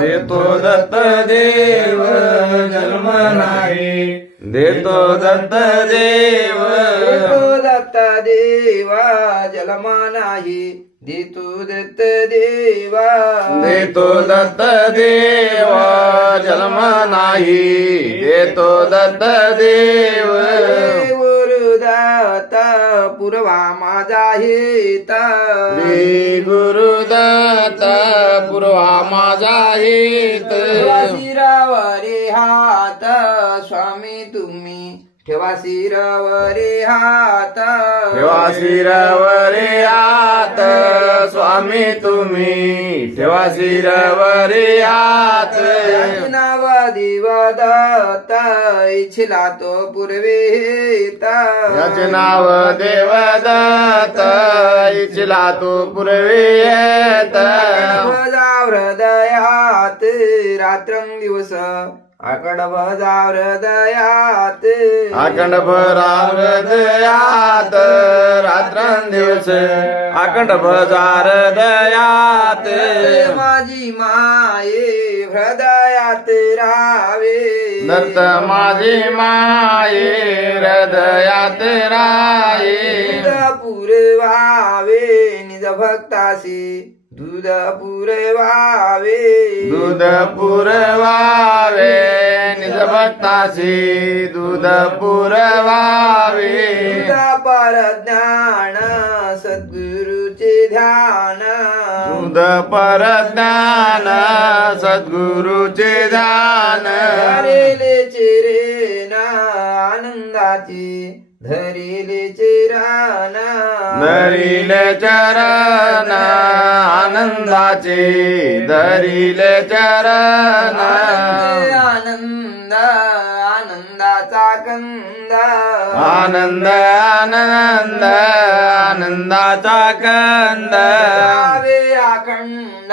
देतो दत्त देव जन्म नाही. देतो दत्त देव. देतो दत्त देवा जन्म नाही. देतो दत्त देवा. देतो दत्त देव जन्म नाही. देतो दत्त देव पूर्वा माझा हित. श्री गुरुदत्त पूर्वा माझा हित. शिरावरे हात. ठेवा शिरावरे हात. ठेवा शिरवरे हात स्वामी तुम्ही. ठेवा शिरवरे हात. नाव दिवदत्त इच्छिला तो पूर्वेत. नाव देवदत्त इचला तू पूर्वी येत भजा हृदयात रात्रंदिवस आकड भजा हृदयात अखंड भरा हृदयात रात्रंदिवस अखंड भजार दयात माझी माये हृदयात रावे दत्त माझी माये हृदयात राये पुरवावे निज भक्तासी दूध पुरवावे दूध पुरवावे निज भक्तासी दूध पुरवावे दूध परज्ञान सद्गुरुचे ध्यान. दूध परज्ञान सद्गुरुचे ध्यान. धरेले चिरेन आनंदाची धरेले चिरान धरिले चरण आनंदाचे धरिले चरण. आनंद आनंदाचा कंद आनंद आनंद आनंदाचा कंद अखंड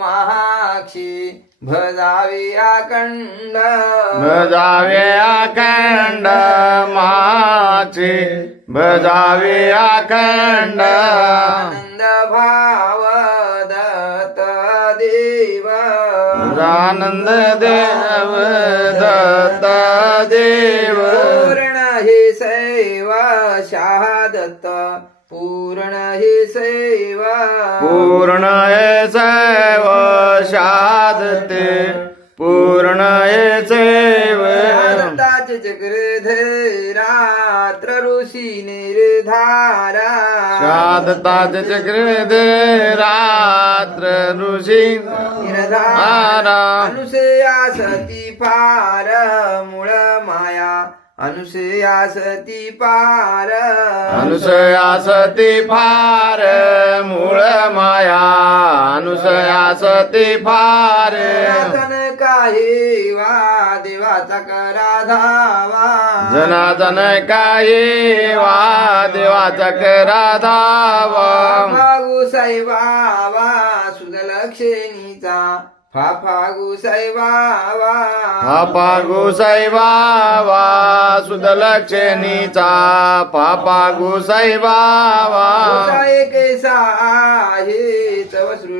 महाक्षी भजावे अखंड. भजावे अखंड माचे भजावे अखंड. आनंद भाव आनंद देव दत्त देव। पूर्ण हे सैव शहादत्त पूर्ण हे सैव। पूर्ण हे सैव शादते पूर्ण हे सैव। चक्रधर रात्र ऋषी निर्धारा। शादताच चक्र रात्र ऋषी निर्धारा अनुसया सती पार मूळ माया। अनुसया सती पार। अनुसया सती फार मूळ माया। अनुसया सती फार काही वा देवाचा करा धावा जनार्दन काही वा देवाचा करा धावा फागू सैवावा सुदलक्षणीचा. फा फागू सैवावा पापा गोसाईबावा सुदलक्षणीचा पापा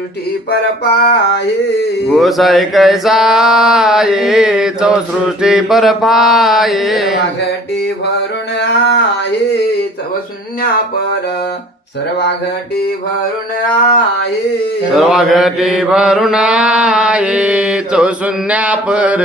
सृष्टी परपाहे गोसाई कैसा ये चौसृष्टी परपाये घटी भरून आहे चव शून्या पर। सर्वा घटी भरून आहे। सर्व घटी भरून आहे चौशून्या पर।